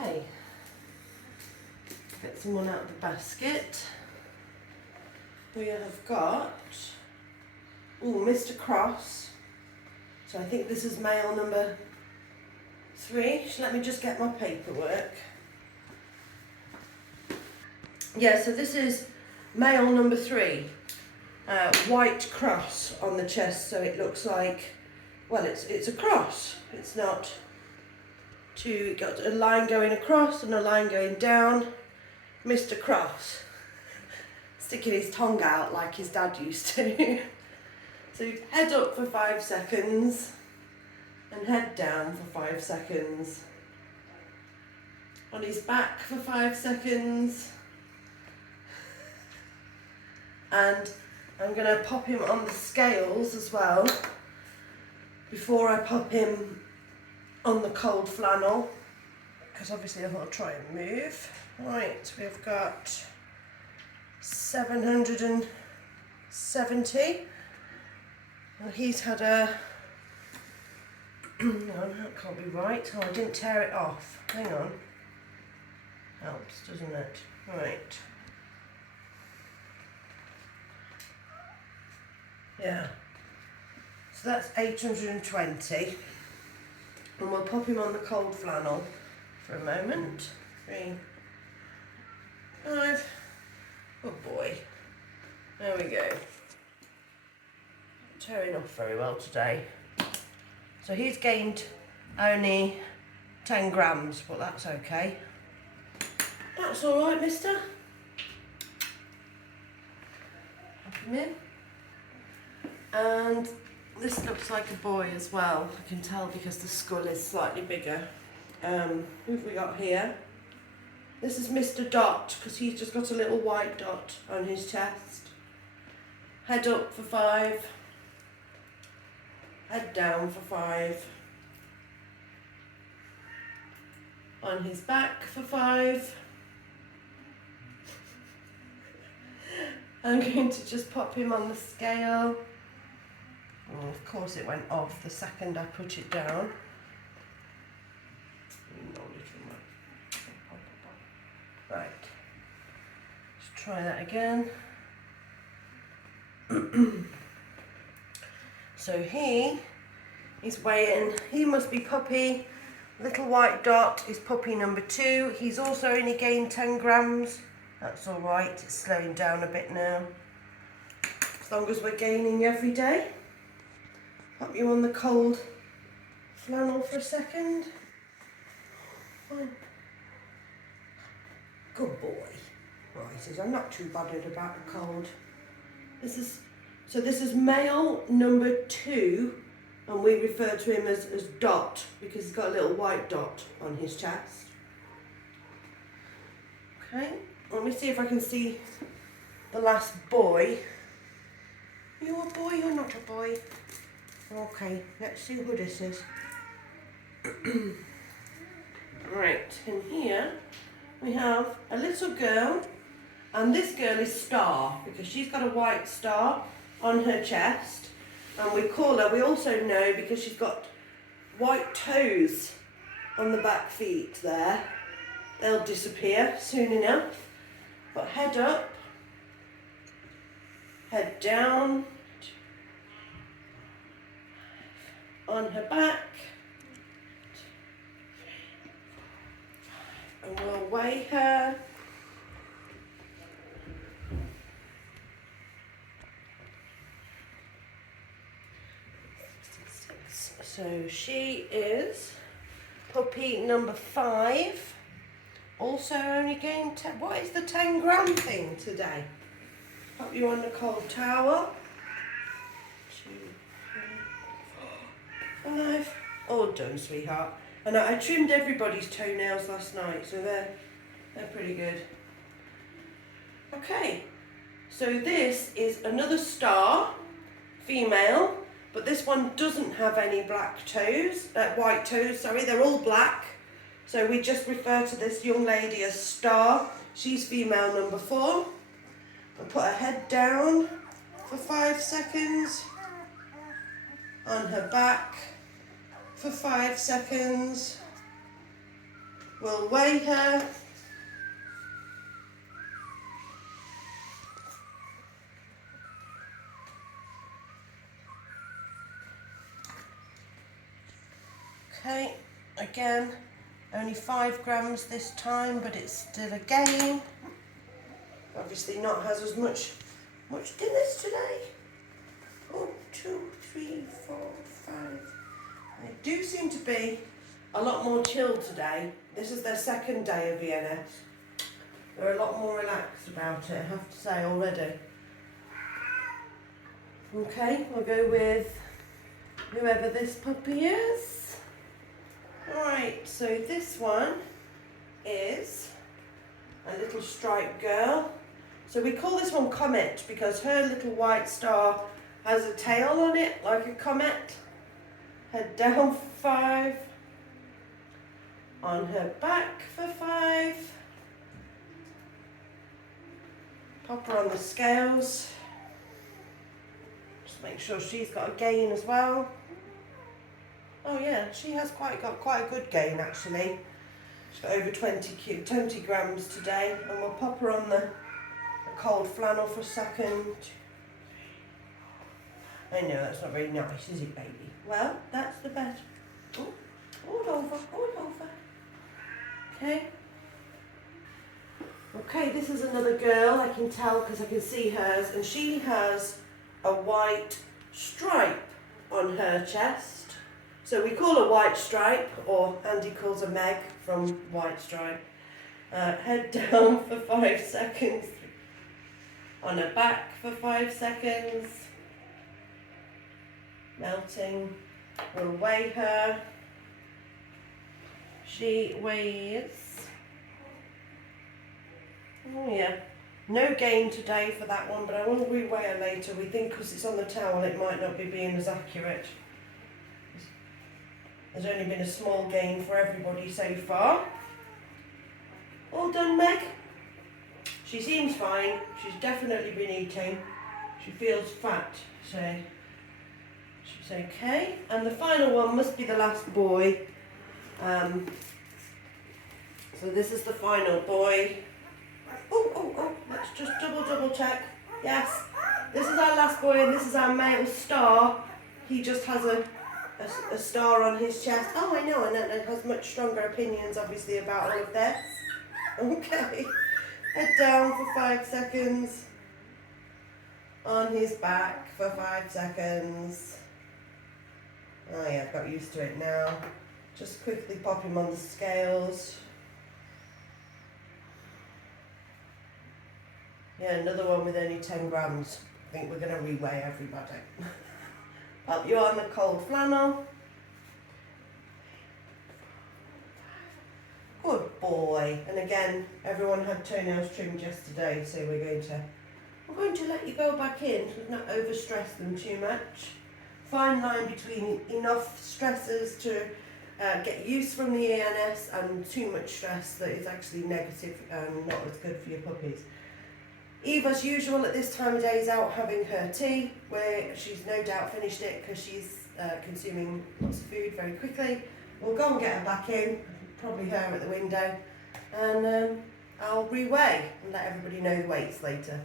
Okay, get someone out of the basket. We have got, Mr. Cross. So I think this is male number 3. So let me just get my paperwork. Yeah, so this is male number 3. White cross on the chest, so it looks like, well, it's a cross. It's not two, got a line going across and a line going down. Mr. Cross. Sticking his tongue out like his dad used to. So head up for 5 seconds and head down for 5 seconds. On his back for 5 seconds. And I'm going to pop him on the scales as well before I pop him on the cold flannel, because obviously I'll try and move. Right, we've got 770. Well, he's had a, no, that can't be right. Oh, I didn't tear it off. Hang on. Helps, doesn't it? Right. Yeah. So that's 820. And we'll pop him on the cold flannel for a moment. 3, 5. Good boy. There we go. Tearing off very well today. So he's gained only 10 grams, but that's okay. That's all right, mister. Pop him in. And this looks like a boy as well. I can tell because the skull is slightly bigger. Who have we got here? This is Mr. Dot, because he's just got a little white dot on his chest. Head up for 5. Head down for 5. On his back for 5. I'm going to just pop him on the scale. Oh, of course it went off the second I put it down. Right, let's try that again. So he is weighing, he must be puppy, little white dot is puppy number 2. He's also only gained 10 grams. That's all right, it's slowing down a bit now. As long as we're gaining every day. Pop you on the cold flannel for a second. Fine. Good boy. Right, so I'm not too bothered about the cold. This is male number 2, and we refer to him as Dot because he's got a little white dot on his chest. Okay, let me see if I can see the last boy. You're a boy, you're not a boy. Okay, let's see who this is. Right, in here we have a little girl, and this girl is Star because she's got a white star on her chest, and we call her, we also know because she's got white toes on the back feet there. They'll disappear soon enough, but head up, head down, on her back, and we'll weigh her. So she is puppy number 5. Also only gained 10. What is the 10 gram thing today? Pop you on the cold towel. 2, 3, 4, 5. All done, sweetheart. And I trimmed everybody's toenails last night, so they're pretty good. Okay, so this is another Star, female, but this one doesn't have any black toes, white toes, sorry, they're all black. So we just refer to this young lady as Star. She's female number 4. I'll put her head down for 5 seconds, on her back for 5 seconds, We'll weigh her. Okay, again, only 5 grams this time, but it's still a gain. Obviously not has as much dinners today. 1, 2, 3, 4, 5. They do seem to be a lot more chilled today. This is their second day of ENS. They're a lot more relaxed about it, I have to say already. Okay, we'll go with whoever this puppy is. Alright, so this one is a little striped girl. So we call this one Comet because her little white star has a tail on it like a comet. Head down for 5. On her back for 5. Pop her on the scales. Just make sure she's got a gain as well. Oh yeah, she has got quite a good gain actually. She's got over 20 grams today, and we'll pop her on the cold flannel for a second. I know that's not very nice, is it, baby? Well, that's the best. Oh, all over. Okay. Okay, this is another girl, I can tell because I can see hers, and she has a white stripe on her chest. So we call her White Stripe, or Andy calls her Meg from White Stripe. Head down for 5 seconds. On her back for 5 seconds. Melting. We'll weigh her. She weighs, oh yeah, no gain today for that one, but I will re-weigh her later. We think because it's on the towel it might not be being as accurate. There's only been a small gain for everybody so far. All done, Meg? She seems fine. She's definitely been eating. She feels fat, so she's okay. And the final one must be the last boy. So this is the final boy. Oh, let's just double check. Yes, this is our last boy and this is our male star. He just has a star on his chest. Oh, I know, and it has much stronger opinions obviously about all of this. Okay, head down for 5 seconds. On his back for 5 seconds. Oh yeah, I've got used to it now. Just quickly pop him on the scales. Yeah, another one with only 10 grams. I think we're going to re-weigh everybody. Pop you on the cold flannel. Good boy. And again, everyone had toenails trimmed yesterday, so we're going to let you go back in to not overstress them too much. Fine line between enough stressors to get use from the ENS and too much stress that is actually negative and not as good for your puppies. Eve, as usual, at this time of day is out having her tea, where she's no doubt finished it because she's consuming lots of food very quickly. We'll go and get her back in, probably her at the window, and I'll re-weigh and let everybody know the weights later.